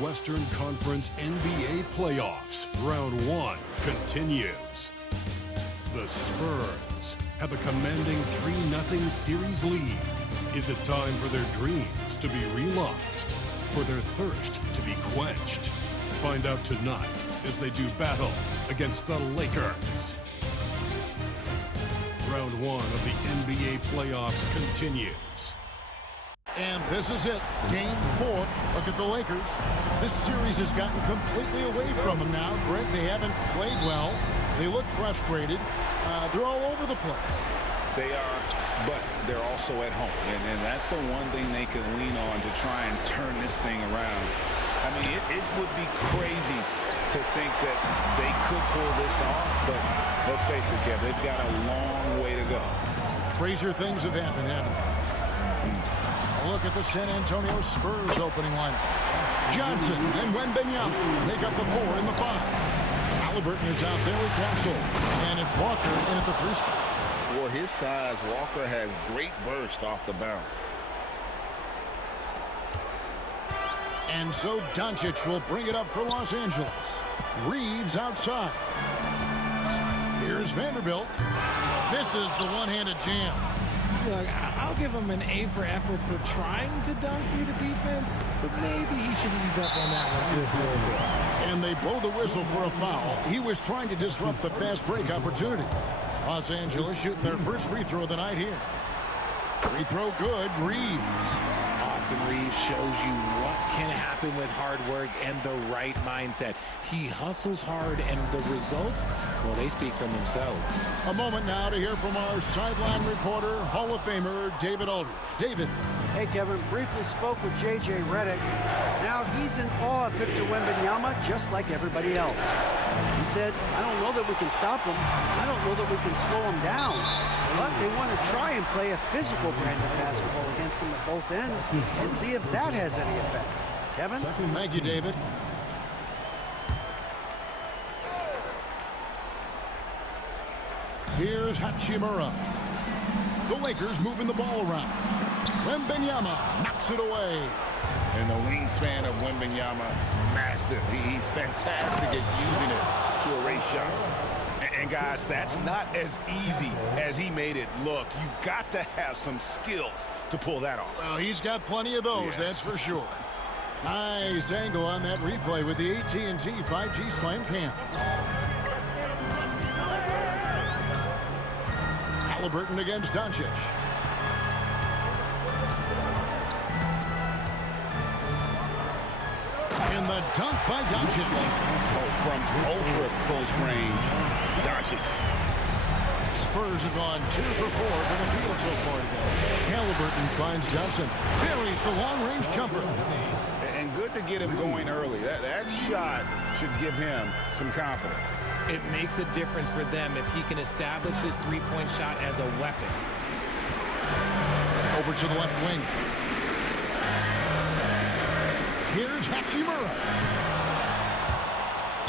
Western Conference NBA playoffs. Round 1 continues. The Spurs have a commanding 3-0 series lead. Is it time for their dreams to be realized? For their thirst to be quenched? Find out tonight as they do battle against the Lakers. Round 1 of the NBA playoffs continues. And this is it, Game 4. Look at the Lakers. This series has gotten completely away from them now. Greg, they haven't played well. They look frustrated. They're all over the place. They are, but they're also at home. And that's the one thing they can lean on to try and turn this thing around. I mean, it would be crazy to think that they could pull this off, but let's face it, Kev, they've got a long way to go. Crazier things have happened, haven't they? Look at the San Antonio Spurs opening lineup. Johnson and Wembanyama make up the 4 and the 5. Halliburton is out there with Castle. And it's Walker in at the 3 spot. For his size, Walker has great burst off the bounce. And so Doncic will bring it up for Los Angeles. Reeves outside. Here's Vanderbilt. This is the one-handed jam. Look, I'll give him an A for effort for trying to dunk through the defense, but maybe he should ease up on that one just a little bit. And they blow the whistle for a foul. He was trying to disrupt the fast break opportunity. Los Angeles shooting their first free throw of the night here. Free throw good, Reeves. Austin Reeves shows you what can happen with hard work and the right mindset. He hustles hard, and the results, well, they speak for themselves. A moment now to hear from our sideline reporter, Hall of Famer David Aldridge. David. Hey, Kevin. Briefly spoke with J.J. Redick. Now he's in awe of Victor Wembanyama, just like everybody else. He said, I don't know that we can stop him. I don't know that we can slow him down. But they want to try and play a physical brand of basketball against him at both ends and see if that has any effect. Kevin? Thank you, David. Here's Hachimura. The Lakers moving the ball around. Wembanyama knocks it away. And the wingspan of Wembanyama, massive. He's fantastic at using it to erase shots. And guys, that's not as easy as he made it look. You've got to have some skills to pull that off. Well, he's got plenty of those, that's for sure. Nice angle on that replay with the AT&T 5G Slam Cam. Halliburton against Doncic. And the dunk by Doncic. Oh, from ultra close range, Doncic. Spurs have gone 2 for 4 for the field so far today. Halliburton finds Johnson. Buries the long-range jumper. And good to get him going early. That shot should give him some confidence. It makes a difference for them if he can establish his three-point shot as a weapon. Over to the left wing. Here's Hachimura.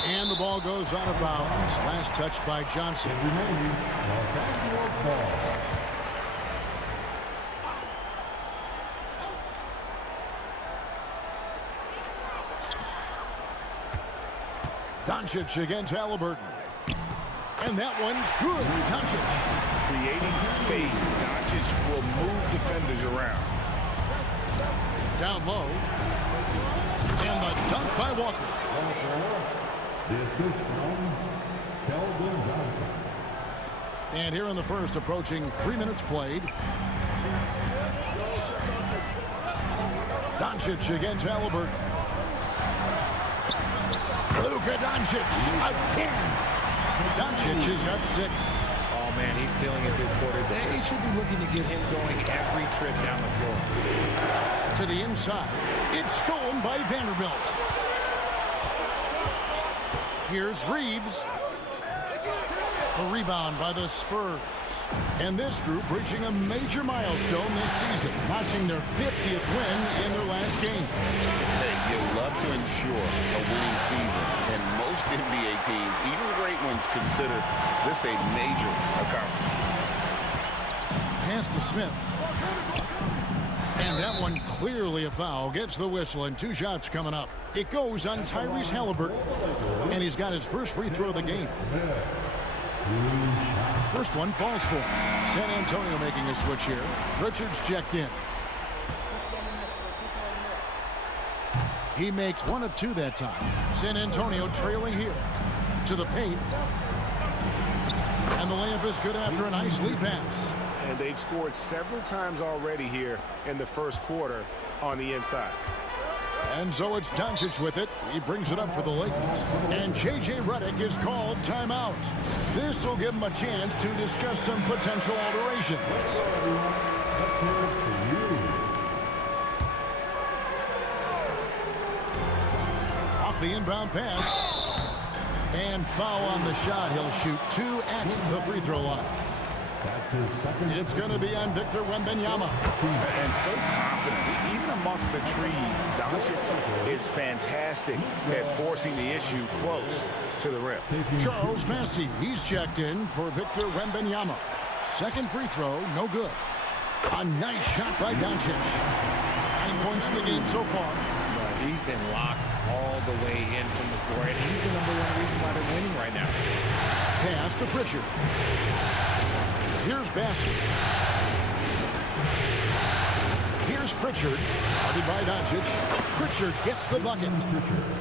And the ball goes out of bounds. Last touch by Johnson. Doncic against Halliburton. And that one's good. Doncic. Creating space, Doncic will move defenders around. Down low. And the dunk by Walker. The assist from Keldon Johnson. And here in the first, approaching 3 minutes played. Doncic against Halliburton. Luka Doncic again. Doncic has got 6. Oh, man, he's feeling it this quarter. They should be looking to get him going every trip down the floor. To the inside. It's stolen by Vanderbilt. Here's Reeves. A rebound by the Spurs. And this group reaching a major milestone this season, notching their 50th win in their last game. You love to ensure a winning season, and most NBA teams, even great ones, consider this a major accomplishment. Pass to Smith. And that one clearly a foul. Gets the whistle, and 2 shots coming up. It goes on Tyrese Halliburton, and he's got his first free throw of the game. First one falls for him. San Antonio making a switch here. Richards checked in. He makes 1 of 2 that time. San Antonio trailing here. To the paint. And the layup is good after a nice lead pass. And they've scored several times already here in the first quarter on the inside. And so it's Doncic with it. He brings it up for the Lakers. And J.J. Redick is called timeout. This will give him a chance to discuss some potential alterations. Off the inbound pass. And foul on the shot. He'll shoot 2 at the free throw line. It's going to be on Victor Wembanyama. And so confident. Even amongst the trees, Doncic is fantastic at forcing the issue close to the rim. Charles Massey, he's checked in for Victor Wembanyama. Second free throw, no good. A nice shot by Doncic. 9 points in the game so far. He's been locked all the way in from the floor, and he's the #1 reason why they're winning right now. Pass to Pritchard. Here's Bassett. Here's Pritchard. Guarded by Doncic. Pritchard gets the bucket.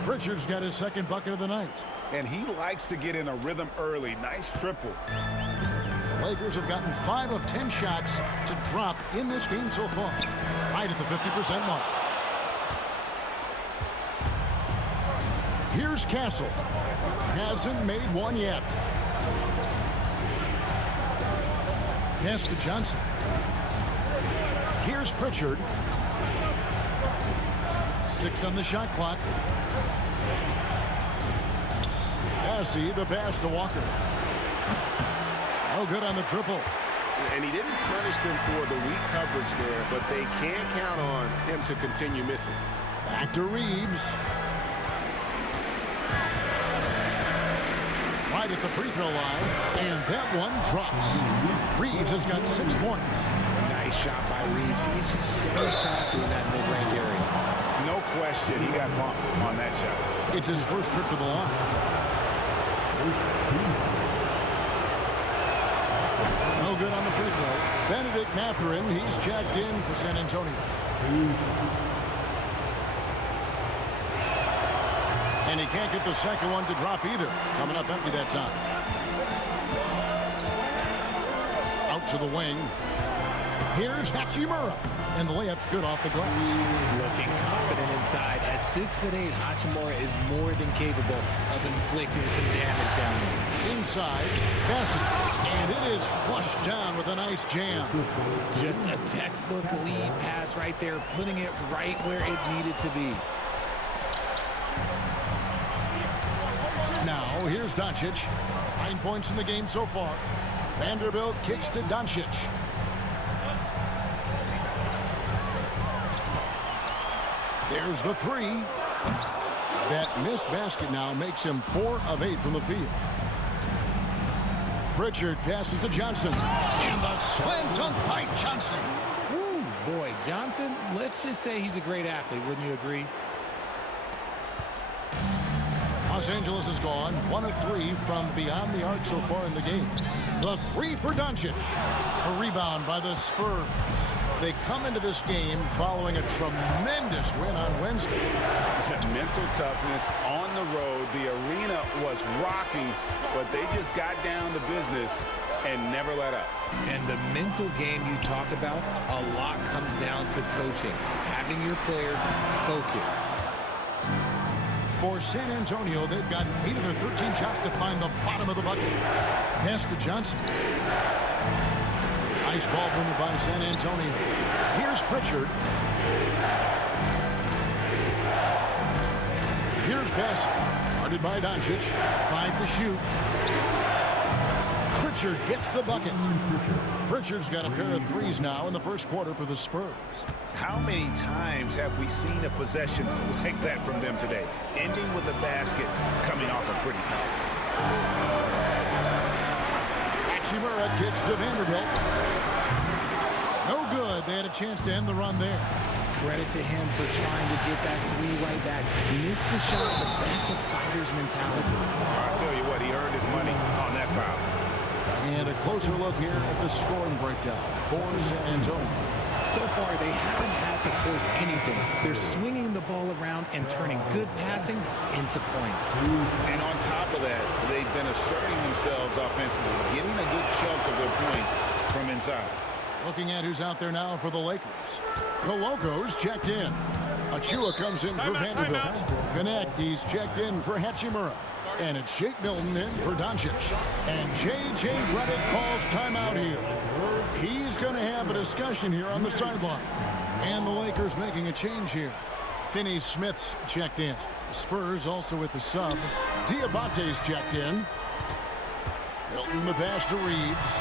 Pritchard's got his second bucket of the night. And he likes to get in a rhythm early. Nice triple. The Lakers have gotten 5 of 10 shots to drop in this game so far. Right at the 50% mark. Here's Castle. Hasn't made one yet. Pass to Johnson. Here's Pritchard. 6 on the shot clock. Massey, the pass to Walker. Oh, good on the triple. And he didn't punish them for the weak coverage there, but they can't count on him to continue missing. Back to Reeves. Right at the free throw line, and that one drops. Reeves has got 6 points. Nice shot by Reeves. He's just so crafty in that mid-range area. No question, he got bumped on that shot. It's his first trip to the line. No good on the free throw. Benedict Mathurin, he's checked in for San Antonio. And he can't get the second one to drop either. Coming up empty that time. Out to the wing. Here's Hachimura. And the layup's good off the glass. Looking confident inside. At 6'8", Hachimura is more than capable of inflicting some damage down there. Inside, Bassett. And it is flushed down with a nice jam. Just a textbook lead pass right there, putting it right where it needed to be. Now, here's Doncic. 9 points in the game so far. Vanderbilt kicks to Doncic. There's the 3. That missed basket now makes him 4 of 8 from the field. Pritchard passes to Johnson. And the slam dunk by Johnson. Ooh, boy, Johnson, let's just say he's a great athlete. Wouldn't you agree? Los Angeles is gone. 1 of 3 from beyond the arc so far in the game. The 3 for Doncic. A rebound by the Spurs. They come into this game following a tremendous win on Wednesday. Mental toughness on the road. The arena was rocking, but they just got down to business and never let up. And the mental game you talk about, a lot comes down to coaching. Having your players focused. For San Antonio, they've got 8 of their 13 shots to find the bottom of the bucket. Pass to Johnson. Nice ball movement by San Antonio. Here's Pritchard. Here's Bassett. Guarded by Doncic. 5 to shoot. Pritchard gets the bucket. Pritchard's got a pair of 3s now in the first quarter for the Spurs. How many times have we seen a possession like that from them today? Ending with a basket, coming off a pretty pass. Hachimura kicks to Vanderbilt. No good. They had a chance to end the run there. Credit to him for trying to get that three right back. Missed the shot, but that's a fighter's mentality. I'll tell you what, he earned his money on that foul. And a closer look here at the scoring breakdown for San Antonio. So far, they haven't had to force anything. They're swinging the ball around and turning good passing into points. And on top of that, they've been asserting themselves offensively, getting a good chunk of their points from inside. Looking at who's out there now for the Lakers. Coloco's checked in. Achua comes in for Vanderbilt. Connect, he's checked in for Hachimura. And it's Shake Milton in for Doncic. And J.J. Redick calls timeout here. He's going to have a discussion here on the sideline. And the Lakers making a change here. Finney Smith's checked in. The Spurs also with the sub. Diabate's checked in. Milton the pass to Reeves.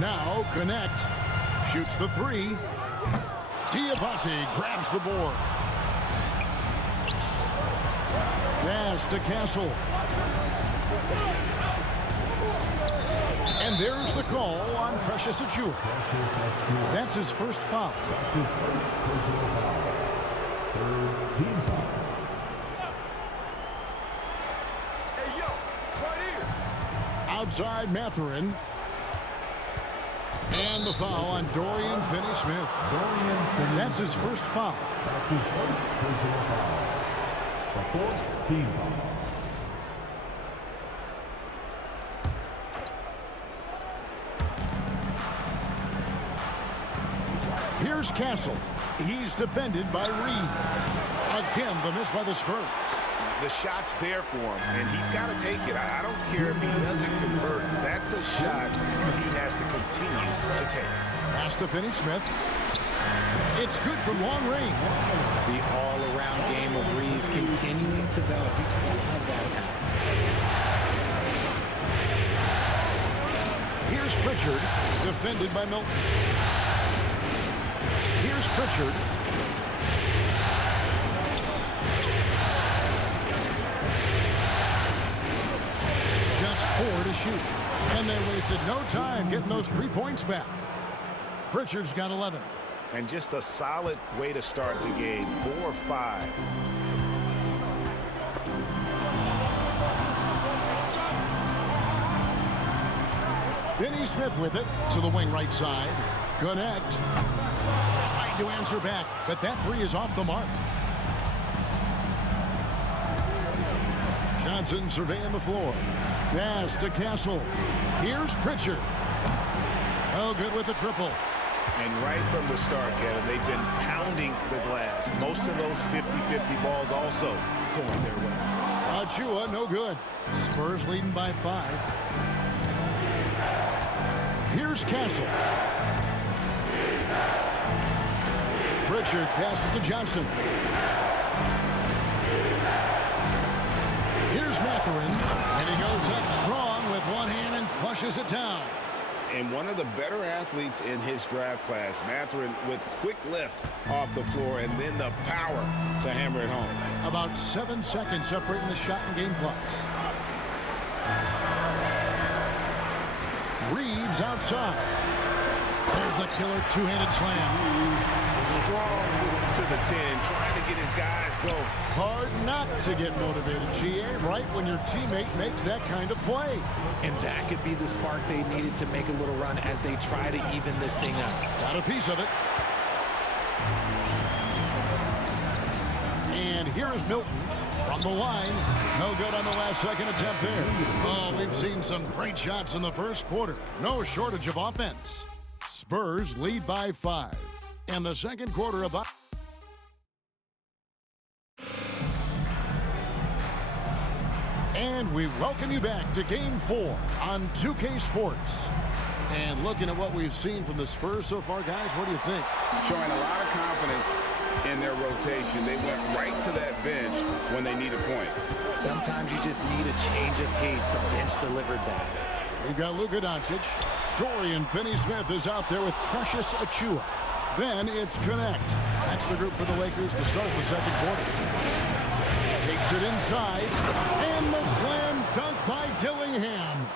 Now Connect shoots the three. Diabate grabs the board. Pass to Castle. And there's the call on Precious Achiuwa. That's his first foul. That's his first personal foul. Third team foul. Hey, yo, right here. Outside Mathurin. And the foul on Dorian Finney-Smith. That's his first foul. That's his first personal foul. The fourth team foul. Here's Castle. He's defended by Reed. Again, the miss by the Spurs. The shot's there for him, and he's got to take it. I don't care if he doesn't convert. That's a shot he has to continue to take. Pass to Finney-Smith. It's good from long range. The all-around game of Reeves continuing to develop. He just love that pass. Here's Pritchard, defended by Milton. Here's Pritchard. Just 4 to shoot. And they wasted no time getting those 3 points back. Pritchard's got 11. And just a solid way to start the game. 4-5. Finney-Smith with it to the wing right side. Connect. Tried to answer back, but that three is off the mark. Johnson surveying the floor. Pass to Castle. Here's Pritchard. Oh, good with the triple. And right from the start, Kevin, they've been pounding the glass. Most of those 50-50 balls also going their way. Achiuwa, no good. Spurs leading by 5. Here's Castle. Pritchard passes to Johnson. Here's Mathurin, and he goes up strong with one hand and flushes it down. And one of the better athletes in his draft class, Mathurin, with quick lift off the floor and then the power to hammer it home. About 7 seconds separating the shot and game clocks. Reeves outside. There's the killer two-handed slam. Strong move to the 10, trying to get his guys going. Hard not to get motivated, GA, right when your teammate makes that kind of play. And that could be the spark they needed to make a little run as they try to even this thing up. Got a piece of it. And here is Milton from the line. No good on the last second attempt there. Oh, we've seen some great shots in the first quarter. No shortage of offense. Spurs lead by 5. And the second quarter about. And we welcome you back to Game 4 on 2K Sports. And looking at what we've seen from the Spurs so far, guys, what do you think? Showing a lot of confidence in their rotation. They went right to that bench when they needed points. Sometimes you just need a change of pace. The bench delivered that. We've got Luka Doncic. Dorian Finney-Smith is out there with Precious Achiuwa. Then it's Connect. That's the group for the Lakers to start the second quarter. Takes it inside. And the slam dunk by Dillingham.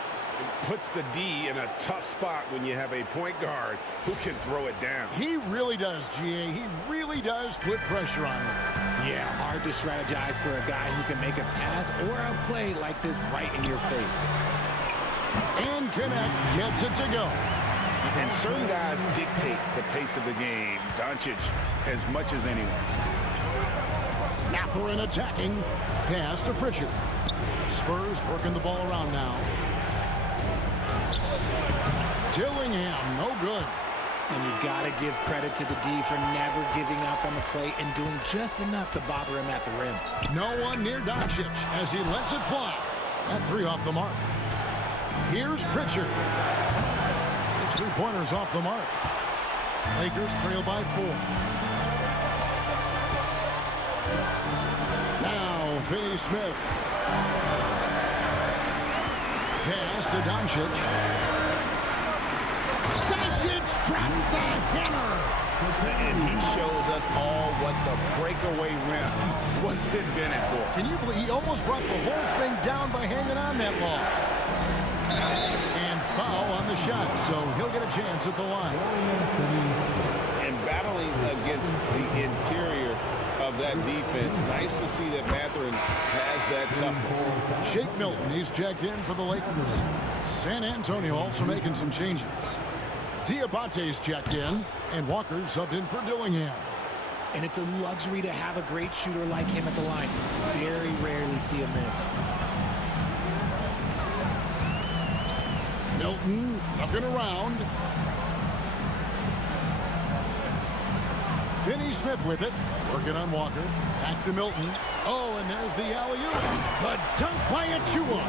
puts the D in a tough spot when you have a point guard who can throw it down. He really does, GA. He really does put pressure on him. Yeah, hard to strategize for a guy who can make a pass or a play like this right in your face. And Connect gets it to go. And certain guys dictate the pace of the game. Doncic as much as anyone. Now for an attacking pass to Pritchard. Spurs working the ball around now. Dillingham, no good. And you got to give credit to the D for never giving up on the play and doing just enough to bother him at the rim. No one near Doncic as he lets it fly. That three off the mark. Here's Pritchard. His three-pointers off the mark. Lakers trail by 4. Now, Finney Smith. Pass to Doncic. Doncic drops the hammer. And he shows us all what the breakaway rim was invented for. Can you believe he almost brought the whole thing down by hanging on that long? And foul on the shot, so he'll get a chance at the line. And battling against the interior of that defense, nice to see that Mathurin has that toughness. Shake Milton, he's checked in for the Lakers. San Antonio also making some changes. Diabate's checked in, and Walker subbed in for Dillingham. And it's a luxury to have a great shooter like him at the line. Very rarely see a miss. Milton looking around. Finney Smith with it. Working on Walker. Back to Milton. Oh, and there's the alley-oop. The dunk by Achua.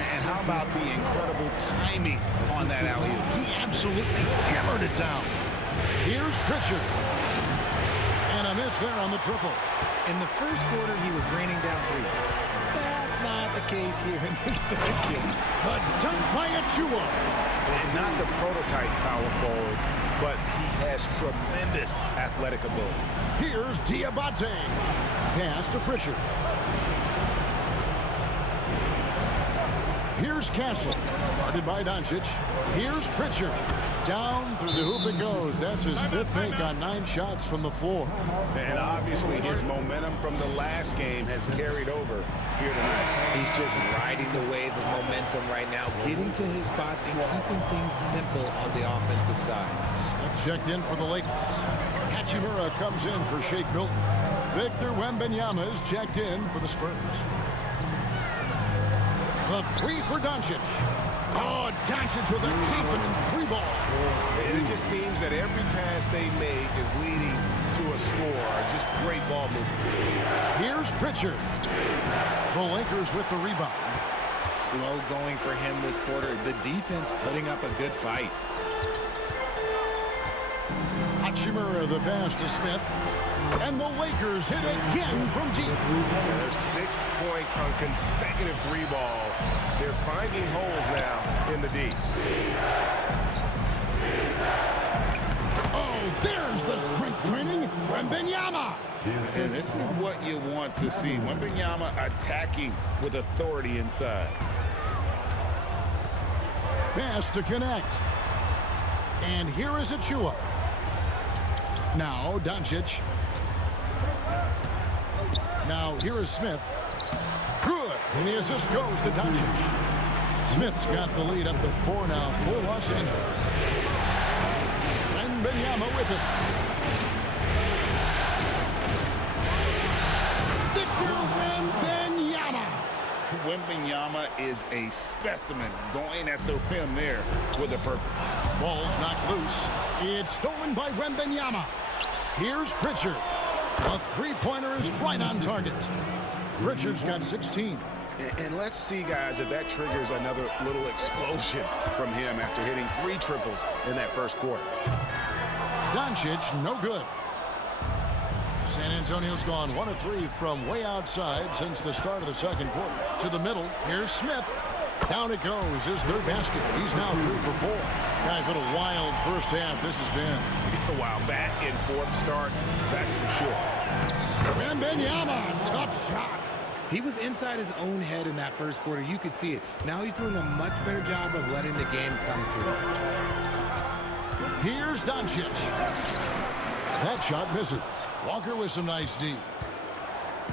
And how about the incredible timing on that alley-oop? He absolutely hammered it down. Here's Pritchard. And a miss there on the triple. In the first quarter, he was raining down threes. That's not the case here in the second. The dunk by Achua. And not the prototype power forward, but he has tremendous athletic ability. Here's Diabate. Pass to Pritchard. Here's Castle. Guarded by Doncic. Here's Pritchard. Down through the hoop it goes. That's his 5th make on 9 shots from the floor. And obviously his momentum from the last game has carried over here tonight. He's just riding the wave of momentum right now, getting to his spots and keeping things simple on the offensive side. Smith checked in for the Lakers. Hachimura comes in for Shake Milton. Victor Wembanyama is checked in for the Spurs. The three for Doncic. Oh, Doncic with a confident three ball. And it just seems that every pass they make is leading to a score. Just great ball movement. Here's Pritchard. The Lakers with the rebound. Slow going for him this quarter. The defense putting up a good fight. Hachimura the pass to Smith. And the Lakers hit again from deep. There's 6 points on consecutive 3 balls. They're finding holes now in the D. Oh, there's the strength training. Wembanyama. And this is what you want to see. Wembanyama attacking with authority inside. Pass to connect. And here is Achua. Now Doncic. Now here is Smith. Good. And the assist goes to Doncic. Smith's got the lead up to 4 now for Los Angeles. And Wembanyama with it. Victor Wembanyama. Wembanyama is a specimen going at the rim there with a purpose. Ball's knocked loose. It's stolen by Wembanyama. Here's Pritchard. A three-pointer is right on target. Pritchard's got 16. And let's see, guys, if that triggers another little explosion from him after hitting 3 triples in that first quarter. Doncic, no good. San Antonio's gone 1 of 3 from way outside since the start of the second quarter. To the middle, here's Smith. Down it goes, his 3rd basket. He's now 3 for 4. Guys, what a wild first half this has been. Wow, back and forth start, that's for sure. Wembanyama, tough shot. He was inside his own head in that first quarter. You could see it. Now he's doing a much better job of letting the game come to him. Here's Doncic. That shot misses. Walker with some nice D.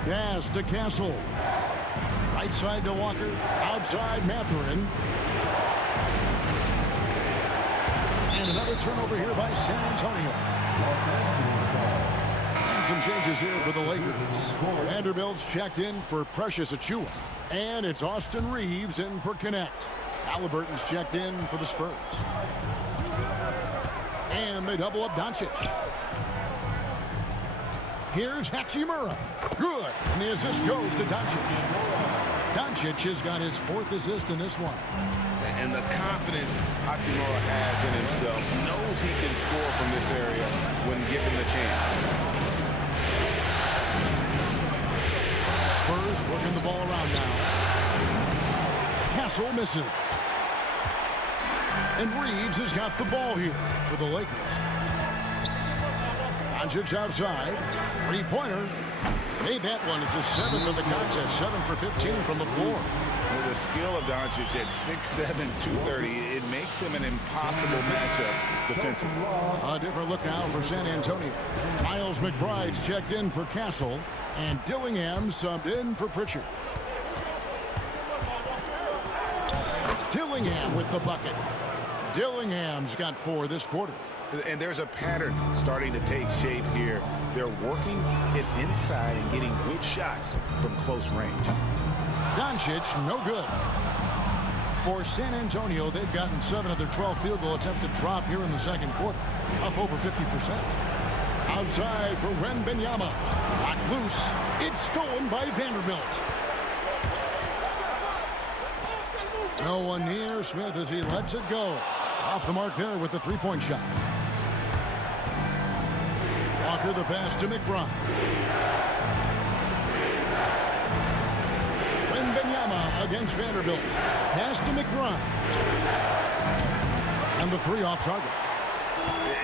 Pass to Castle. Right side to Walker. Outside Mathurin. And another turnover here by San Antonio. And some changes here for the Lakers. Vanderbilt's checked in for Precious Achiuwa. And it's Austin Reeves in for Connect. Halliburton's checked in for the Spurs. And they double up Doncic. Here's Hachimura. Good. And the assist goes to Doncic. Doncic has got his 4th assist in this one. And the confidence Hachimura has in himself, knows he can score from this area when given the chance. Spurs working the ball around now. Castle misses. And Reeves has got the ball here for the Lakers. Doncic outside. Three-pointer. Made that one. It's his 7th of the contest. 7 for 15 from the floor. With the skill of Doncic at 6'7", 230, it makes him an impossible matchup defensively. A different look now for San Antonio. Miles McBride's checked in for Castle. And Dillingham subbed in for Pritchard. Dillingham with the bucket. Dillingham's got 4 this quarter. And there's a pattern starting to take shape here. They're working it inside and getting good shots from close range. Doncic, no good. For San Antonio, they've gotten 7 of their 12 field goal attempts to drop here in the second quarter. Up over 50%. Outside for Wembanyama. Not loose. It's stolen by Vanderbilt. No one near Smith as he lets it go. Off the mark there with the three-point shot. Walker the pass to McBride. Wembanyama against Vanderbilt. Pass to McBride. And the 3 off target.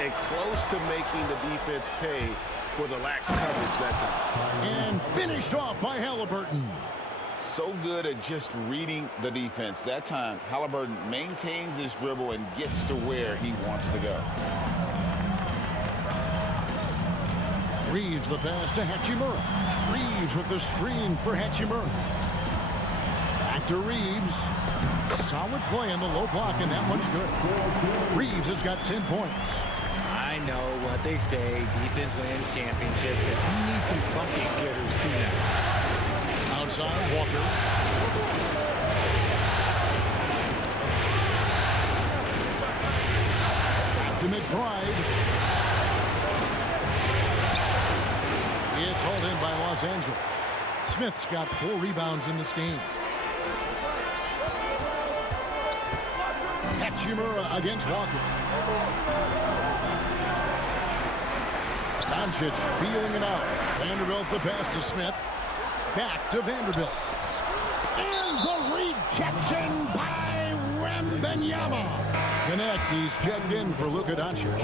And close to making the defense pay for the lax coverage that time. And finished off by Halliburton. So good at just reading the defense. That time, Halliburton maintains his dribble and gets to where he wants to go. Reeves the pass to Hachimura. Reeves with the screen for Hachimura. Back to Reeves. Solid play in the low block, and that one's good. Reeves has got 10 points. I know what they say, defense wins championships, but you need some bucket getters too now. Outside, Walker. Back to McBride. It's hauled in by Los Angeles. Smith's got 4 rebounds in this game. Hachimura against Walker. Doncic feeling it out. Vanderbilt the pass to Smith. Back to Vanderbilt. And the rejection by Wembanyama. Connect, he's checked in for Luka Doncic.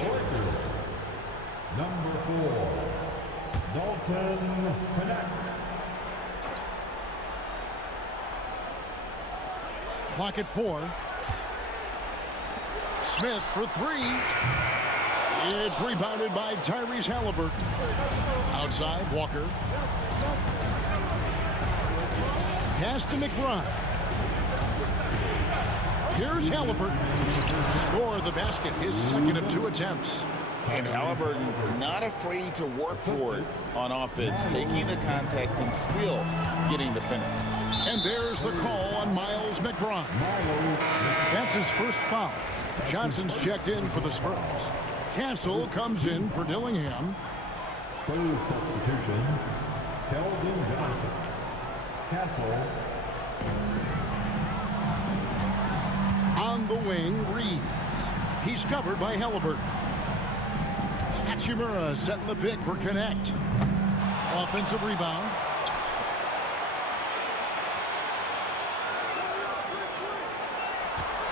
Number 4, Dalton Connect. Clock at 4. Smith for 3. It's rebounded by Tyrese Halliburton. Outside, Walker. Pass to McBride. Here's Halliburton. Score the basket, his 2nd of 2 attempts. And Halliburton not afraid to work for it on offense, taking the contact and still getting the finish. And there's the call on Miles McBride. That's his first foul. Johnson's checked in for the Spurs. Castle comes in for Dillingham. Spurs substitution, Keldon Johnson. Castle. On the wing, Reeves. He's covered by Halliburton. Hachimura setting the pick for Connect. Offensive rebound.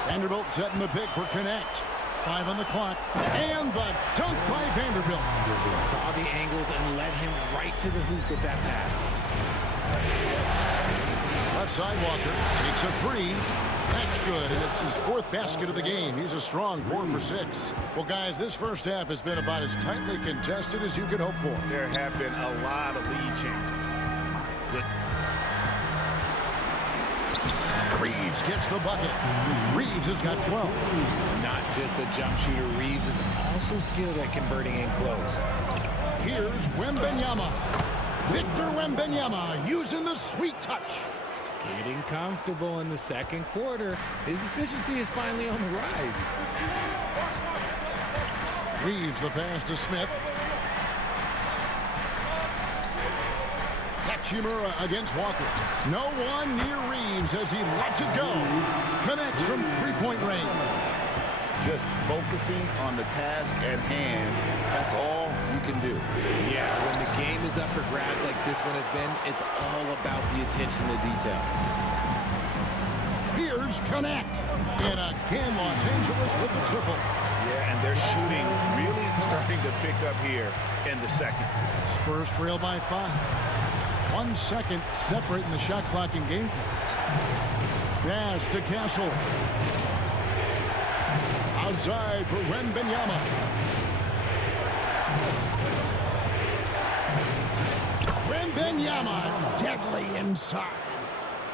Vanderbilt setting the pick for Connect. 5 on the clock. And the dunk by Vanderbilt. Saw the angles and led him right to the hoop with that pass. Left side, Walker takes a three. That's good, and it's his fourth basket of the game. He's a strong 4 for 6. Well, guys, this first half has been about as tightly contested as you could hope for. There have been a lot of lead changes. My goodness. Reeves gets the bucket. Reeves has got 12. Not just a jump shooter, Reeves is also skilled at converting in close. Here's Wembanyama. Victor Wembanyama using the sweet touch. Getting comfortable in the second quarter. His efficiency is finally on the rise. Reeves the pass to Smith. Hachimura against Walker. No one near Reeves as he lets it go. Connects from three-point range. Just focusing on the task at hand. That's all you can do. Yeah, when the game is up for grabs like this one has been, it's all about the attention to detail. Here's Connect. And again, Los Angeles with the triple. Yeah, and their shooting really starting to pick up here in the second. Spurs trail by 5. 1 second separating the shot clock and game clock. Pass to Castle. Outside for Wembanyama. Wembanyama deadly inside.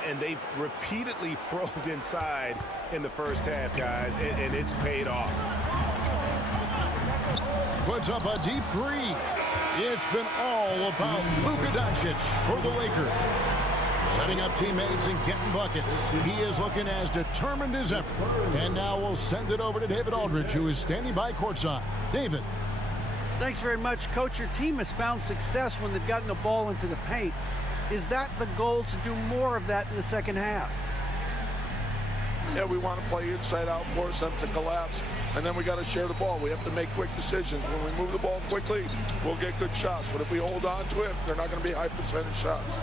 And they've repeatedly probed inside in the first half, guys, and it's paid off. Puts up a deep three. It's been all about Luka Doncic for the Lakers. Setting up teammates and getting buckets. He is looking as determined as ever. And now we'll send it over to David Aldridge, who is standing by courtside. David. Thanks very much, Coach. Your team has found success when they've gotten the ball into the paint. Is that the goal, to do more of that in the second half? Yeah, we want to play inside out, force them to collapse, and then we got to share the ball. We have to make quick decisions. When we move the ball quickly, we'll get good shots. But if we hold on to it, they're not going to be high percentage shots.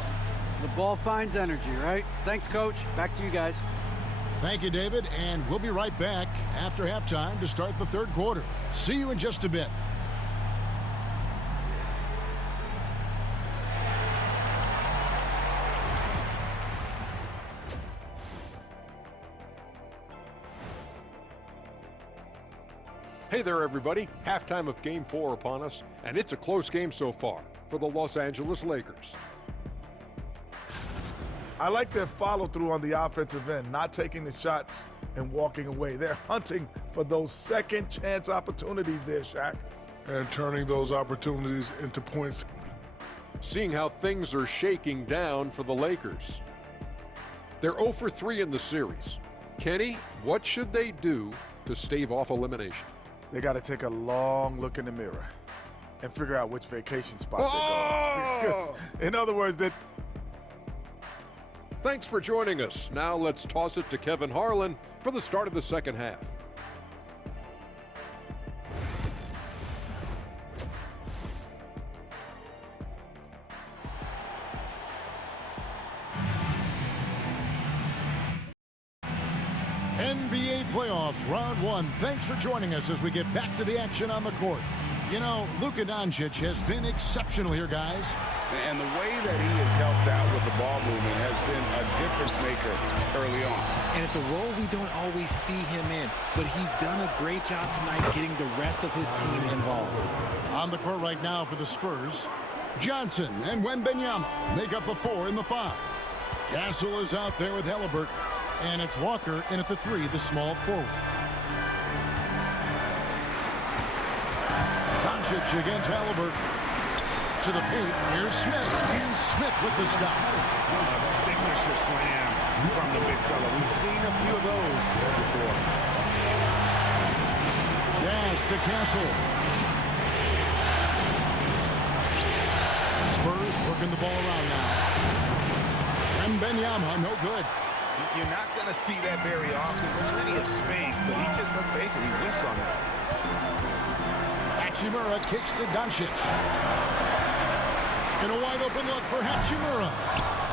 The ball finds energy, right? Thanks, Coach. Back to you guys. Thank you, David, and we'll be right back after halftime to start the third quarter. See you in just a bit. Hey there, everybody. Halftime of Game 4 upon us, and it's a close game so far for the Los Angeles Lakers. I like their follow-through on the offensive end, not taking the shots and walking away. They're hunting for those second-chance opportunities there, Shaq. And turning those opportunities into points. Seeing how things are shaking down for the Lakers. They're 0 for 3 in the series. Kenny, what should they do to stave off elimination? They got to take a long look in the mirror and figure out which vacation spot they're going. In other words, that. Thanks for joining us. Now let's toss it to Kevin Harlan for the start of the second half. NBA playoff round 1. Thanks for joining us as we get back to the action on the court. You know, Luka Doncic has been exceptional here, guys. And the way that he has helped out with the ball movement has been a difference maker early on. And it's a role we don't always see him in, but he's done a great job tonight getting the rest of his team involved. On the court right now for the Spurs, Johnson and Wembanyama make up the 4 and the 5. Castle is out there with Halliburton. And it's Walker in at the 3, the small forward. Doncic against Halliburton. To the paint, here's Smith. And Smith with the stop. A signature slam from the big fella. We've seen a few of those before. Dash to Castle. Spurs working the ball around now. Wembanyama, no good. You're not going to see that very often. Plenty of space, but he just, let's face it, he whiffs on that. Hachimura kicks to Doncic. And a wide open look for Hachimura.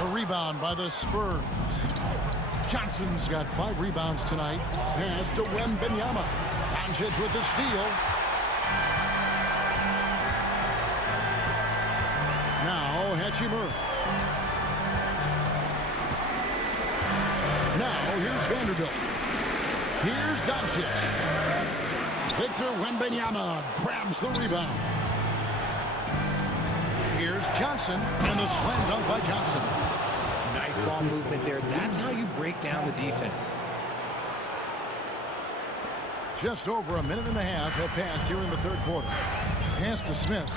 A rebound by the Spurs. Johnson's got 5 rebounds tonight. Pass to Wembanyama. Doncic with the steal. Now Hachimura. Now, here's Vanderbilt. Here's Doncic. Victor Wembanyama grabs the rebound. Here's Johnson, and the slam dunk by Johnson. Nice ball movement there. That's how you break down the defense. Just over a minute and a half have passed here in the third quarter. Pass to Smith.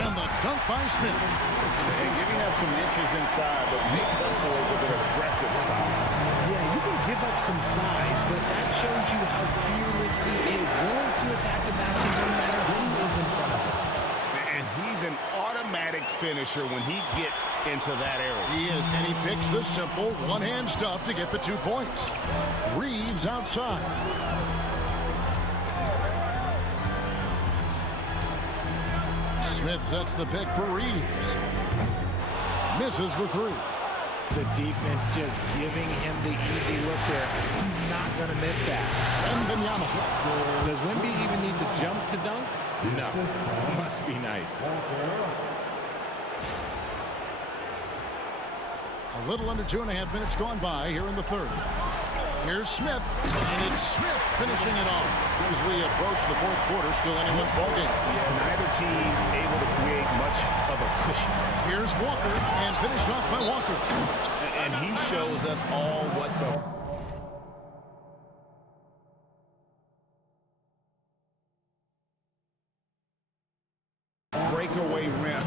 And the dunk by Smith. And giving up some inches inside, but makes up for it with an aggressive style. Yeah, you can give up some size, but that shows you how fearless he is, willing to attack the basket no matter who is in front of him. And he's an automatic finisher when he gets into that area. He is, and he picks the simple one-hand stuff to get the 2 points. Reeves outside. Smith sets the pick for Reeves. Misses the three. The defense just giving him the easy look there. He's not going to miss that. Wembanyama. Does Wemby even need to jump to dunk? No. Must be nice. A little under 2.5 minutes gone by here in the third. Here's Smith, and it's Smith finishing it off. As we approach the fourth quarter, still anyone's ballgame. Yeah, neither team able to create much of a cushion. Here's Walker, and finished off by Walker. And he shows us all what the breakaway rim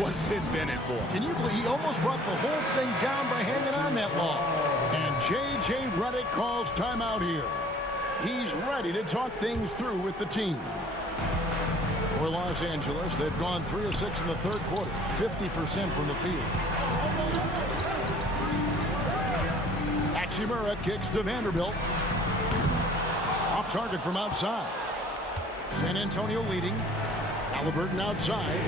was invented for. Can you believe he almost brought the whole thing down by hanging on that long? And J.J. Redick calls timeout here. He's ready to talk things through with the team. For Los Angeles, they've gone 3 of 6 in the third quarter, 50% from the field. Hachimura kicks to Vanderbilt. Off target from outside. San Antonio leading. Halliburton outside.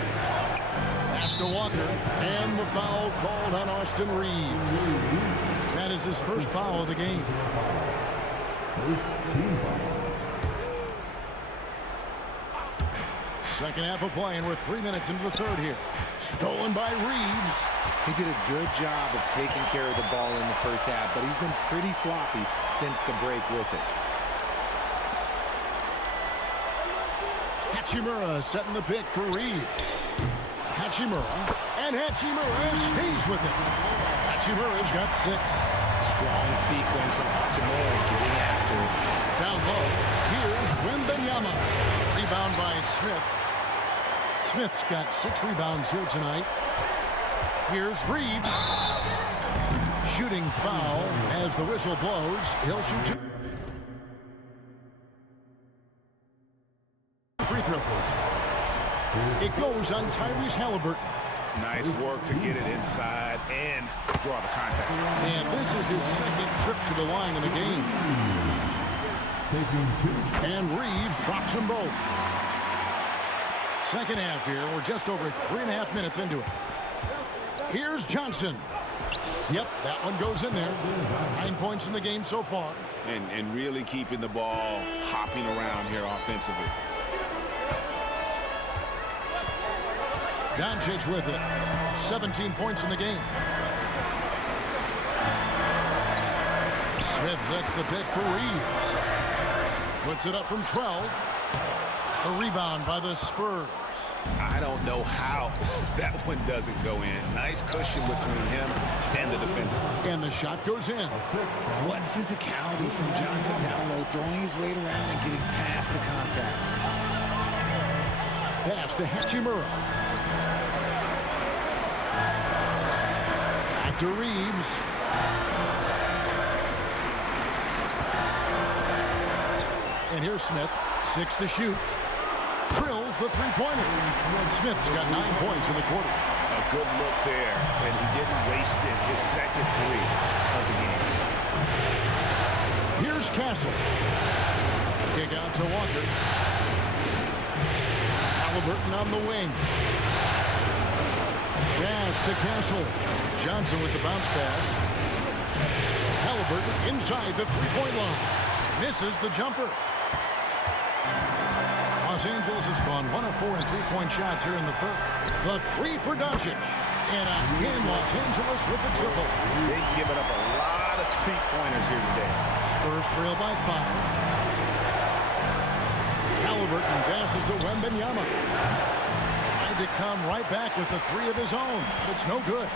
Pass to Walker. And the foul called on Austin Reeves. That is his first foul of the game. First team foul. Second half of play, and we're 3 minutes into the third here. Stolen by Reeves. He did a good job of taking care of the ball in the first half, but he's been pretty sloppy since the break with it. Hachimura setting the pick for Reeves. Hachimura, and Hachimura stays with it. Hachimura's got 6. Strong sequence from Hachimura getting after it. Down low, here's Wembanyama. Rebound by Smith. Smith's got 6 rebounds here tonight. Here's Reeves. Shooting foul as the whistle blows. He'll shoot 2 free throws. It goes on Tyrese Halliburton. Nice work to get it inside and draw the contact. And this is his second trip to the line in the game. And Reeves drops them both. Second half here. We're just over 3.5 minutes into it. Here's Johnson. Yep, that one goes in there. 9 points in the game so far. And really keeping the ball hopping around here offensively. Doncic with it. 17 points in the game. Smith sets the pick for Reeves. Puts it up from 12. A rebound by the Spurs. I don't know how that one doesn't go in. Nice cushion between him and the defender. And the shot goes in. What physicality from Johnson down low, throwing his weight around and getting past the contact. Pass to Hachimura. Back to Reeves. And here's Smith. 6 to shoot. Drills the three-pointer. Smith's got 9 points in the quarter. A good look there, and he didn't waste it. His second 3 of the game. Here's Castle. Kick out to Walker. Halliburton on the wing. Pass to Castle. Johnson with the bounce pass. Halliburton inside the three-point line. Misses the jumper. Los Angeles has gone 1 of 4 in three-point shots here in the third. The 3 for Doncic. And again, Los Angeles with the triple. They've given up a lot of of three-pointers here today. Spurs trail by 5. Halliburton passes to Wembanyama. Tried to come right back with the 3 of his own. It's no good.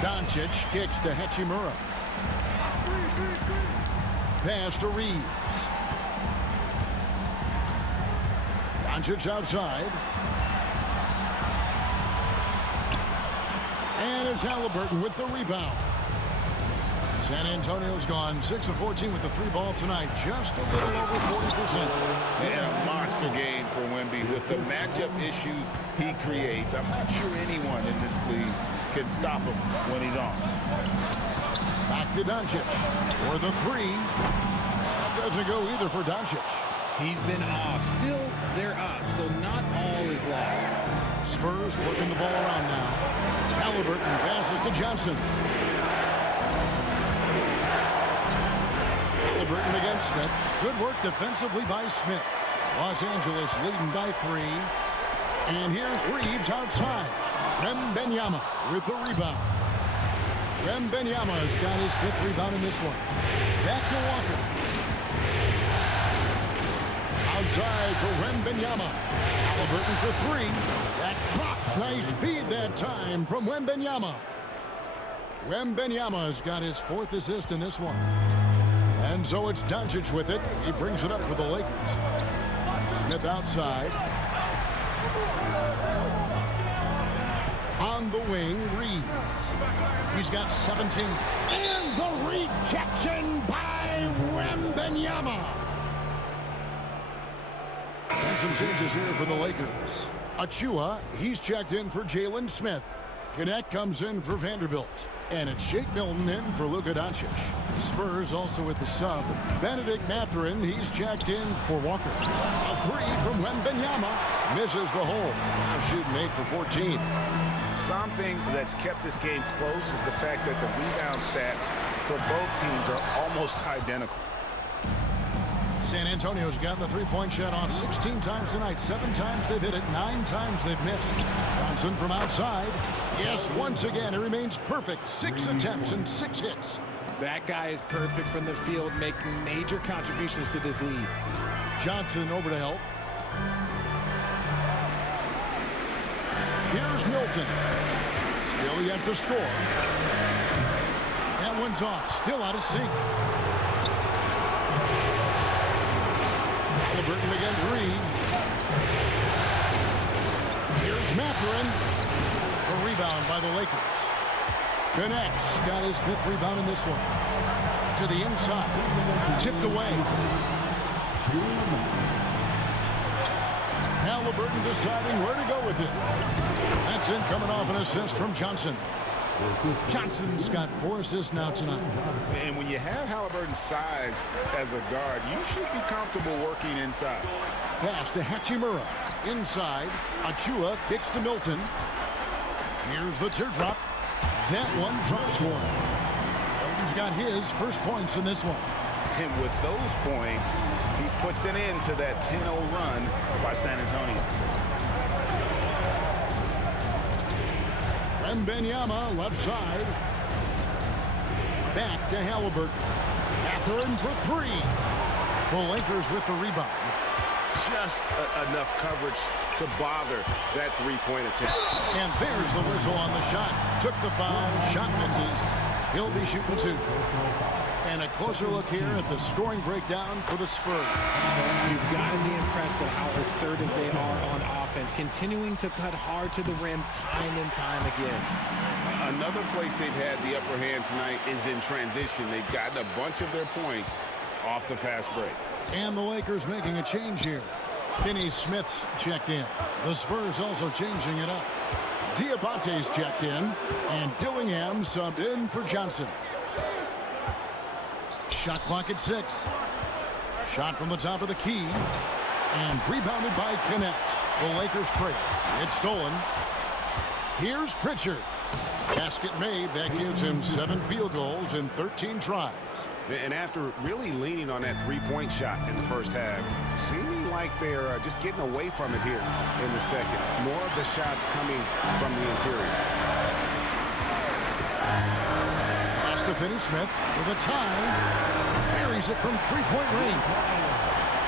Doncic kicks to Hachimura. Pass to Reeves. Doncic outside. And it's Halliburton with the rebound. San Antonio's gone 6 of 14 with the 3 ball tonight. Just a little over 40%. And a monster game for Wemby with the matchup issues he creates. I'm not sure anyone in this league can stop him when he's on. Back to Doncic for the 3. That doesn't go either for Doncic. He's been off. Still, they're up, so not all is lost. Spurs working the ball around now. Halliburton passes to Johnson. Halliburton against Smith. Good work defensively by Smith. Los Angeles leading by 3. And here's Reeves outside. Wembanyama with the rebound. Wembanyama's got his 5th rebound in this one. Back to Walker. Outside for Wembanyama. Halliburton for 3. That drops. Nice feed that time from Wembanyama. Wembanyama's got his 4th assist in this one. And so it's Doncic with it. He brings it up for the Lakers. Smith outside. On the wing, Reeves. He's got 17. And the rejection by Wembanyama. And some changes here for the Lakers. Achua, he's checked in for Jalen Smith. Connect comes in for Vanderbilt. And it's Shake Milton in for Luka Doncic. The Spurs also with the sub. Benedict Mathurin, he's checked in for Walker. A 3 from Wembanyama. Misses the hole. Now shooting 8 for 14. Something that's kept this game close is the fact that the rebound stats for both teams are almost identical. San Antonio's gotten the 3-point shot off 16 times tonight. 7 times they've hit it, 9 times they've missed. Johnson from outside. Yes, once again, it remains perfect. 6 attempts and 6 hits. That guy is perfect from the field, making major contributions to this lead. Johnson over to help. Here's Milton. Still yet to score. That one's off. Still out of sync. Halliburton against Reeves. Here's Mathurin. A rebound by the Lakers. Connects. Got his 5th rebound in this one. To the inside. Tipped away. Halliburton deciding where to go with it. That's in coming off an assist from Johnson. Johnson's got 4 assists now tonight. And when you have Halliburton's size as a guard, you should be comfortable working inside. Pass to Hachimura. Inside. Achua kicks to Milton. Here's the teardrop. That one drops for him. He's got his first points in this one. And with those points, he puts an end to that 10-0 run by San Antonio. Wembanyama left side. Back to Halliburton. Mathurin for 3. The Lakers with the rebound. Just enough coverage to bother that 3-point attempt. And there's the whistle on the shot. Took the foul. Shot misses. He'll be shooting 2. And a closer look here at the scoring breakdown for the Spurs. You've got to be impressed with how assertive they are on offense, continuing to cut hard to the rim time and time again. Another place they've had the upper hand tonight is in transition. They've gotten a bunch of their points off the fast break. And the Lakers making a change here. Finney Smith's checked in. The Spurs also changing it up. Diabate's checked in. And Dillingham subbed in for Johnson. Shot clock at 6. Shot from the top of the key. And rebounded by Connect. The Lakers trail. It's stolen. Here's Pritchard. Basket made. That gives him 7 field goals in 13 tries. And after really leaning on that 3-point shot in the first half, seeming like they're just getting away from it here in the second. More of the shots coming from the interior. Finney-Smith with a tie. Buries it from three-point range.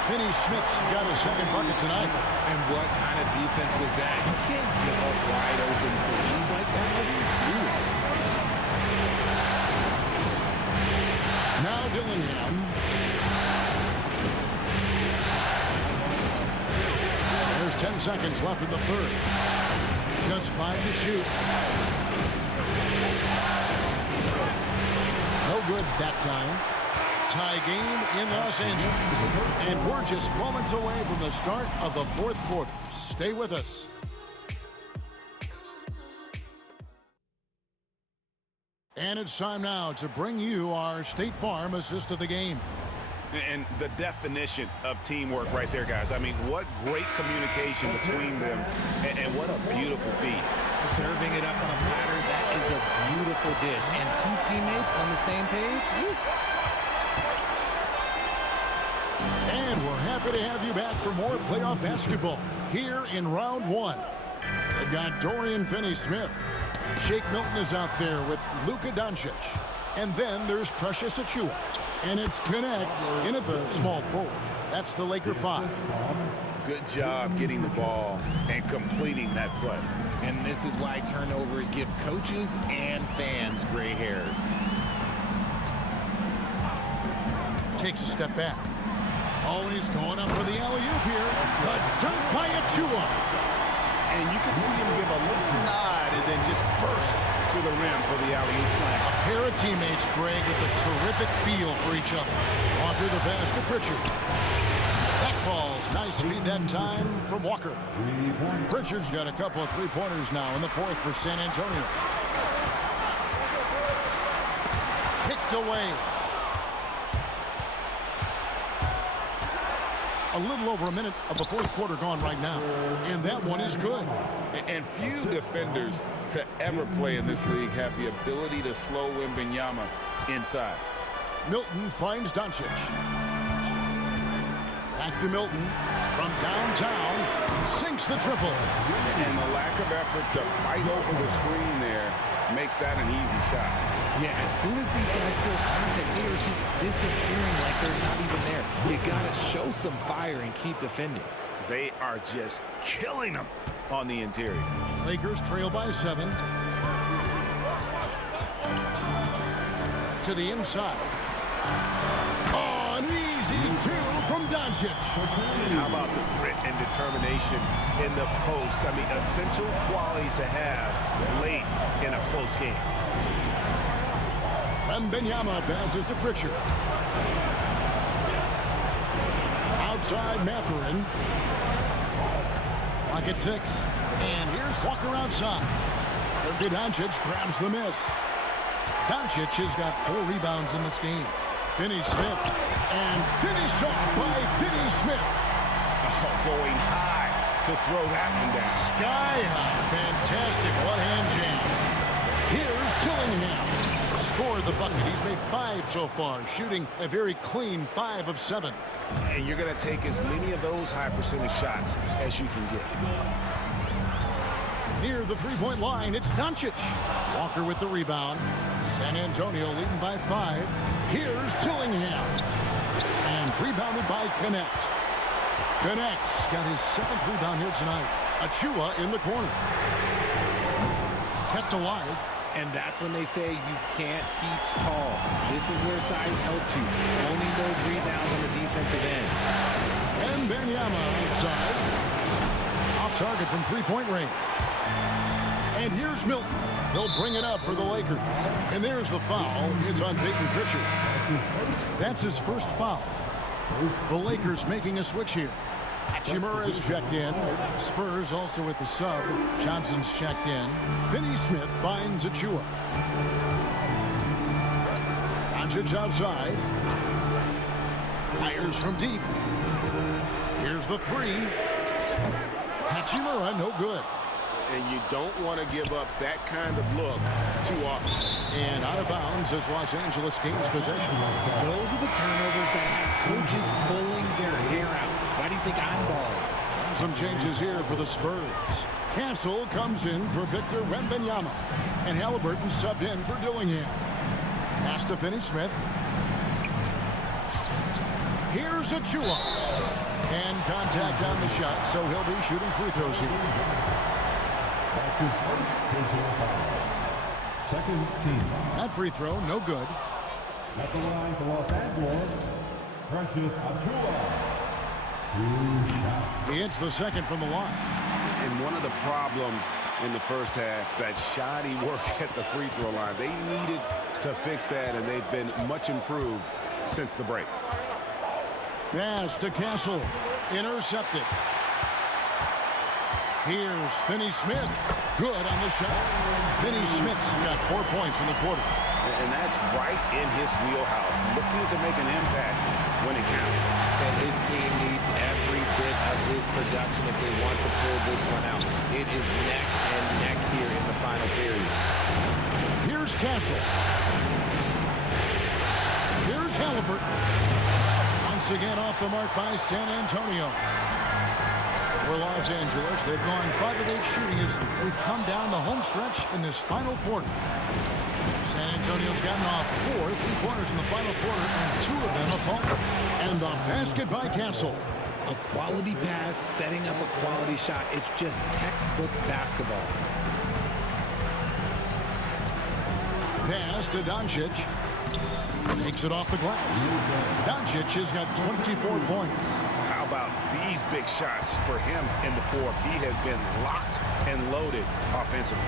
Finney-Smith's got his second bucket tonight. And what kind of defense was that? You can't give up wide open threes like that. What are you doing? Now Dillingham. There's 10 seconds left in the third. Just 5 to shoot. No good that time. Tie game in Los Angeles. And we're just moments away from the start of the fourth quarter. Stay with us. And it's time now to bring you our State Farm assist of the game. And the definition of teamwork right there, guys. I mean, what great communication between them, and what a beautiful feed. Serving it up on a platter, that is a beautiful dish. And two teammates on the same page. Woo. And we're happy to have you back for more playoff basketball here in round one. We've got Dorian Finney-Smith. Shake Milton is out there with Luka Doncic. And then there's Precious Achiuwa. And it's Connect in at the small forward. That's the Laker 5. Good job getting the ball and completing that play. And this is why turnovers give coaches and fans gray hairs. Takes a step back. Oh, and he's going up for the alley-oop here. The dunk by Achiuwa. And you can see him give a little nod and then just burst to the rim for the alley-oop slam. A pair of teammates, Greg, with a terrific feel for each other. Walker the pass to Pritchard. That falls. Nice feed that time from Walker. Pritchard's got a couple of three-pointers now in the fourth for San Antonio. Picked away. A little over a minute of the fourth quarter gone right now. And that one is good. And few defenders to ever play in this league have the ability to slow Wembanyama inside. Milton finds Doncic. Back to Milton from downtown. Sinks the triple. And the lack of effort to fight over the screen there makes that an easy shot. Yeah, as soon as these guys feel contact, they are just disappearing like they're not even there. You gotta show some fire and keep defending. They are just killing them on the interior. Lakers trail by 7. To the inside. Oh, an easy two from Doncic. How about the grit and determination in the post? I mean, essential qualities to have late in a close game. Wembanyama passes to Pritchard. Outside Mathurin. Clock at 6. And here's Walker outside. Luka Doncic grabs the miss. Doncic has got 4 rebounds in this game. Finney-Smith. And finished off by Finney-Smith. Oh, going high to throw that one down. Sky high. Fantastic one-hand jam. Here's Dillingham. Scored the bucket. He's made 5 so far, shooting a very clean 5 of 7. And you're going to take as many of those high percentage shots as you can get. Near the three-point line, it's Doncic. Walker with the rebound. San Antonio leading by 5. Here's Dillingham. And rebounded by Connect. Connect's got his 7th rebound here tonight. Achiuwa in the corner. Kept alive. And that's when they say you can't teach tall. This is where size helps you. Owning those rebounds on the defensive end. And Wembanyama outside. Off target from three-point range. And here's Milton. He'll bring it up for the Lakers. And there's the foul. It's on Peyton Pritchard. That's his first foul. The Lakers making a switch here. Hachimura's checked in. Spurs also with the sub. Johnson's checked in. Finney-Smith finds Achiuwa. Doncic outside. Fires from deep. Here's the 3. Hachimura, no good. And you don't want to give up that kind of look too often. And out of bounds as Los Angeles gains possession. Those are the turnovers that have coaches pulling their hair out. Why do you think I'm balling? And some changes here for the Spurs. Cancel comes in for Victor Wembanyama. And Halliburton subbed in for Dillingham. Pass to Finney-Smith. Here's Achua. And contact on the shot, so he'll be shooting free throws here. That's his first personal foul. Second team foul. That free throw, no good. At the line for Los Angeles, Precious Achua. 2 shots. He hits the second from the line. And one of the problems in the first half, that shoddy work at the free throw line. They needed to fix that, and they've been much improved since the break. Pass to Castle. Intercepted. Here's Finney-Smith. Good on the shot. Finney-Smith's got 4 points in the quarter. And that's right in his wheelhouse, looking to make an impact when it counts. And his team needs every bit of his production if they want to pull this one out. It is neck and neck here in the final period. Here's Castle. Here's Halliburton. Once again off the mark by San Antonio. For Los Angeles, they've gone 5 of 8 shooting as we've come down the home stretch in this final quarter. San Antonio's gotten off 4 3-pointers in the final quarter, and 2 of them have fallen. And the basket by Castle. A quality pass, setting up a quality shot. It's just textbook basketball. Pass to Doncic. Takes it off the glass. Doncic has got 24 points. How about these big shots for him in the fourth? He has been locked and loaded offensively.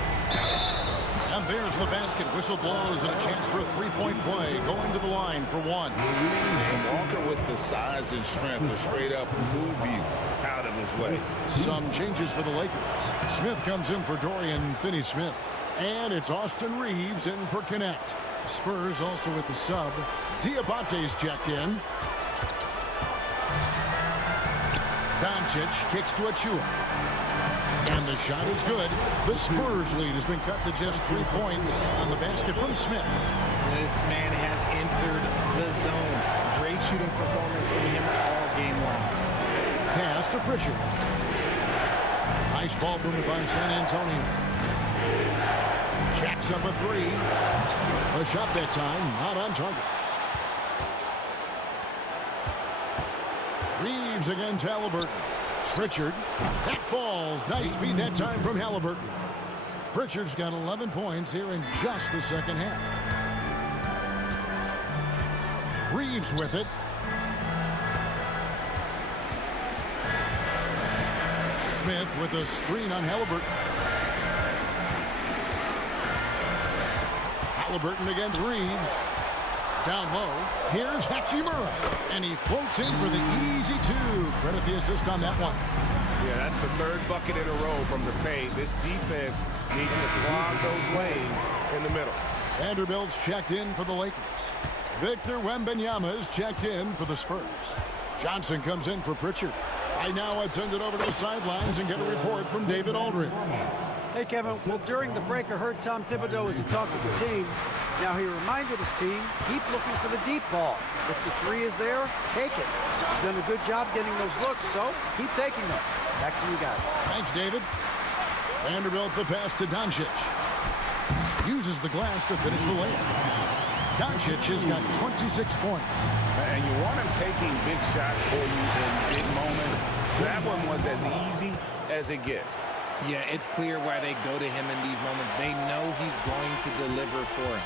And there's the basket. Whistle blows and a chance for a 3-point play. Going to the line for 1. And Walker with the size and strength to straight up move you out of his way. Some changes for the Lakers. Smith comes in for Dorian Finney-Smith. And it's Austin Reeves in for Connect. Spurs also with the sub. Diabante's checked in. Doncic kicks to Achua. And the shot is good. The Spurs lead has been cut to just 3 points on the basket from Smith. This man has entered the zone. Great shooting performance from him all game long. Pass to Pritchard. Nice ball movement by San Antonio. Jacks up a 3. The shot that time, not on target. Reeves against Halliburton. Pritchard. That falls. Nice feed that time from Halliburton. Pritchard's got 11 points here in just the second half. Reeves with it. Smith with a screen on Halliburton. Halliburton against Reeves. Down low. Here's Hachimura. And he floats in for the easy 2. Credit the assist on that one. Yeah, that's the 3rd bucket in a row from the paint. This defense needs to clog those lanes in the middle. Vanderbilt's checked in for the Lakers. Victor Wembanyama is checked in for the Spurs. Johnson comes in for Pritchard. Right now, let's send it over to the sidelines and get a report from David Aldridge. Hey, Kevin. Well, during the break, I heard Tom Thibodeau as he talked with the team. Now, he reminded his team, keep looking for the deep ball. If the 3 is there, take it. You've done a good job getting those looks, so keep taking them. Back to you guys. Thanks, David. Vanderbilt the pass to Doncic. Uses the glass to finish the layup. Doncic has got 26 points. And you want him taking big shots for you in big moments. That one was as easy as it gets. Yeah, it's clear why they go to him in these moments. They know he's going to deliver for him.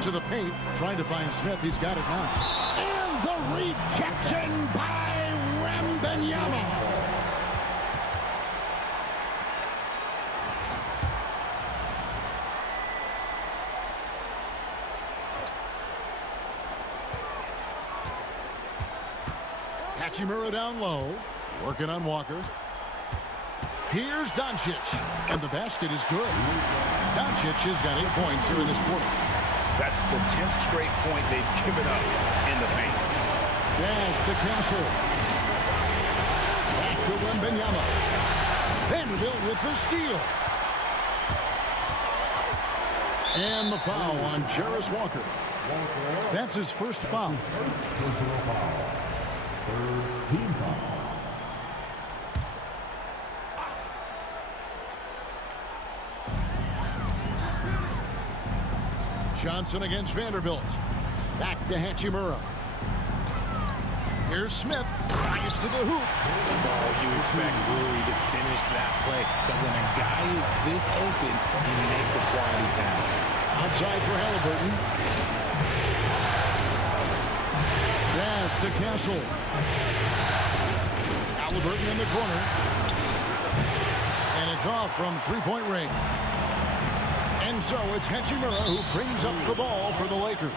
To the paint, trying to find Smith. He's got it now. And the rejection by Wembanyama. Hachimura down low, working on Walker. Here's Doncic, and the basket is good. Doncic has got 8 points here in this quarter. That's the 10th straight point they've given up in the paint. Pass to Castle. Back to Wembanyama. Vanderbilt with the steal. And the foul on Jarris Walker. That's his first foul. Third team foul. Johnson against Vanderbilt. Back to Hachimura. Here's Smith. Drives to the hoop. Oh, you expect Rui to finish that play. But when a guy is this open, he makes a quality pass. Outside for Halliburton. Pass to Castle. Halliburton in the corner. And it's off from three-point range. And so it's Hachimura who brings up the ball for the Lakers.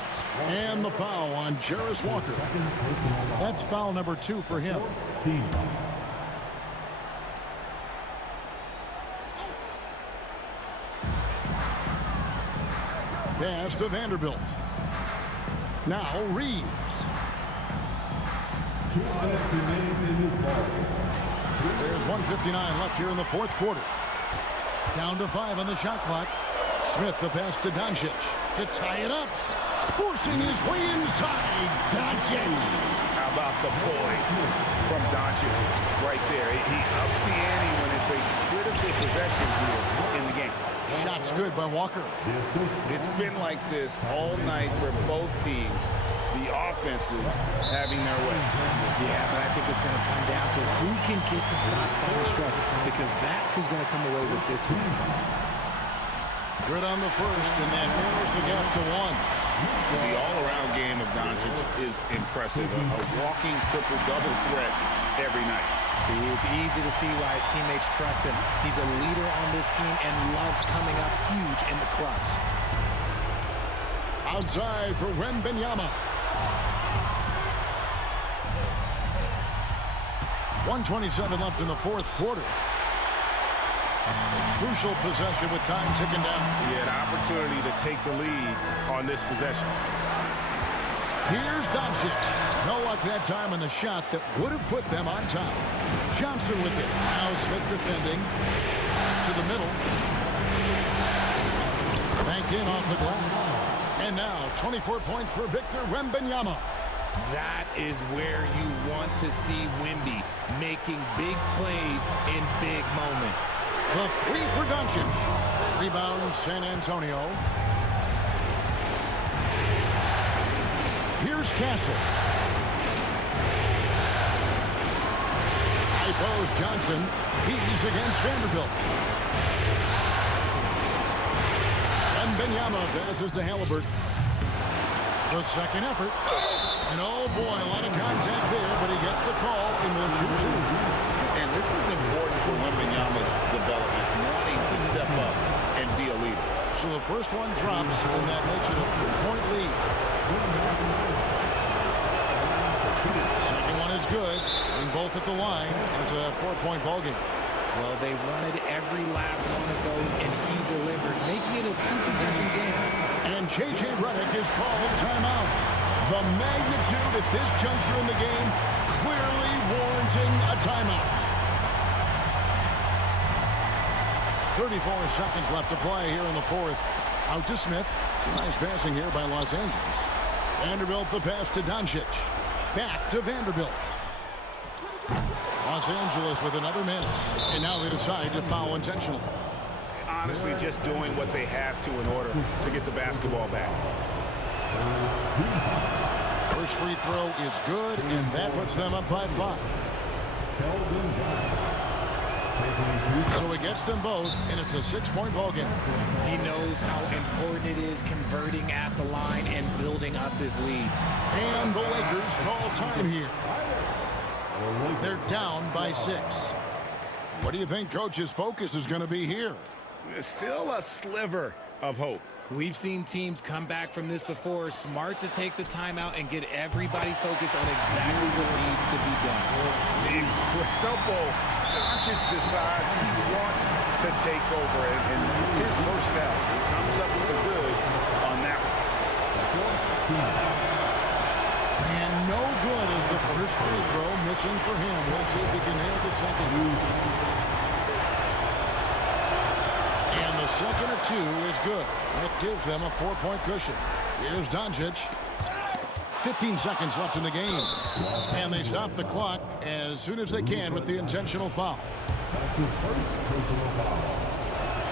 And the foul on Jarris Walker. That's foul number 2 for him. Pass to Vanderbilt. Now Reeves. 2 minutes remaining in this ball. There's 1:59 left here in the fourth quarter. Down to 5 on the shot clock. Smith the pass to Doncic to tie it up. Forcing his way inside. Doncic. How about the poise from Doncic right there? He ups the ante when it's a critical possession here in the game. Shot's good by Walker. It's been like this all night for both teams. The offenses having their way. Yeah, but I think it's going to come down to who can get the stops down the stretch, because that's who's going to come away with this one. Good on the first, and that narrows the gap to 1. The all-around game of Doncic is impressive. A walking triple-double threat every night. See, it's easy to see why his teammates trust him. He's a leader on this team and loves coming up huge in the clutch. Outside for Wembanyama. 1:27 left in the fourth quarter. Crucial possession with time ticking down. He had an opportunity to take the lead on this possession. Here's Doncic. No luck that time on the shot that would have put them on top. Johnson with it. Now Smith defending. To the middle. Banked in off the glass. And now 24 points for Victor Wembanyama. That is where you want to see Wemby, making big plays in big moments. The 3 for Doncic. Rebound San Antonio. Here's Castle. High post Johnson. He's against Vanderbilt. Wembanyama passes to Halliburton. The second effort. And oh boy, a lot of contact there, but he gets the call and will shoot 2. And this is important for Wembanyama's development, wanting to step up and be a leader. So the first one drops, and that makes it a 3-point lead. Second one is good. Getting both at the line. It's a 4-point ball game. Well, they wanted every last one of those, and he delivered, making it a 2-possession game. And J.J. Redick is called timeout. The magnitude at this juncture in the game clearly warranting a timeout. 34 seconds left to play here in the fourth. Out to Smith. Nice passing here by Los Angeles. Vanderbilt the pass to Doncic. Back to Vanderbilt. Los Angeles with another miss. And now they decide to foul intentionally. Honestly, just doing what they have to in order to get the basketball back. First free throw is good, and that puts them up by 5. So it gets them both, and it's a 6-point ball game. He knows how important it is converting at the line and building up this lead. And the Lakers call time here. They're down by 6. What do you think Coach's focus is going to be here? Still a sliver of hope. We've seen teams come back from this before. Smart to take the timeout and get everybody focused on exactly what needs to be done. Incredible. Doncic decides he wants to take over, and it's his personnel. He comes up with the goods on that one. And no good as the first free throw missing for him. We'll see if he can nail the second. And the second of 2 is good. That gives them a 4-point cushion. Here's Doncic. 15 seconds left in the game. And they stop the clock as soon as they can with the intentional foul. That's his first personal foul.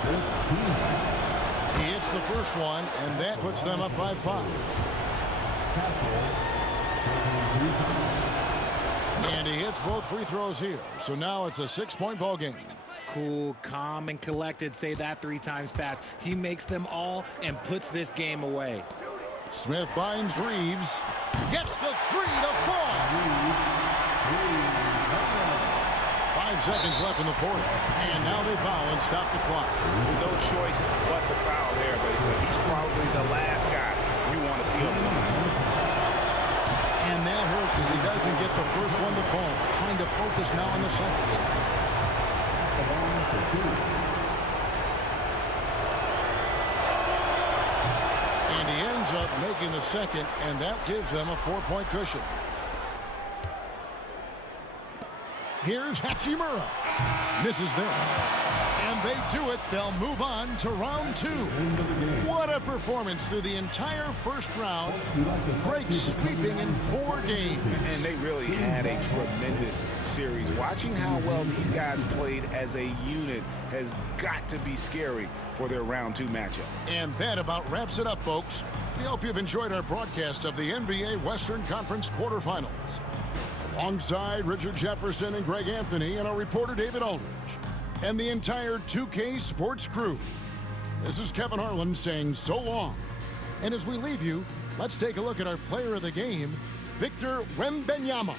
15. He hits the first one, and that puts them up by 5. And he hits both free throws here. So now it's a 6-point ball game. Cool, calm, and collected. Say that 3 times fast. He makes them all and puts this game away. Smith finds Reeves. Gets the 3 to fall. 5 seconds left in the fourth. And now they foul and stop the clock. No choice but to foul there, but he's probably the last guy you want to see up. And that hurts as he doesn't get the first one to fall. Trying to focus now on the second. And he ends up making the second, and that gives them a 4-point cushion. Here's Hachimura. Misses there. And they do it. They'll move on to round 2. What a performance through the entire first round. Great sweeping in 4 games. And they really had a tremendous series. Watching how well these guys played as a unit has got to be scary for their round 2 matchup. And that about wraps it up, folks. We hope you've enjoyed our broadcast of the NBA Western Conference quarterfinals. Alongside Richard Jefferson and Greg Anthony and our reporter David Aldridge and the entire 2K Sports crew. This is Kevin Harlan saying so long. And as we leave you, let's take a look at our player of the game, Victor Wembanyama.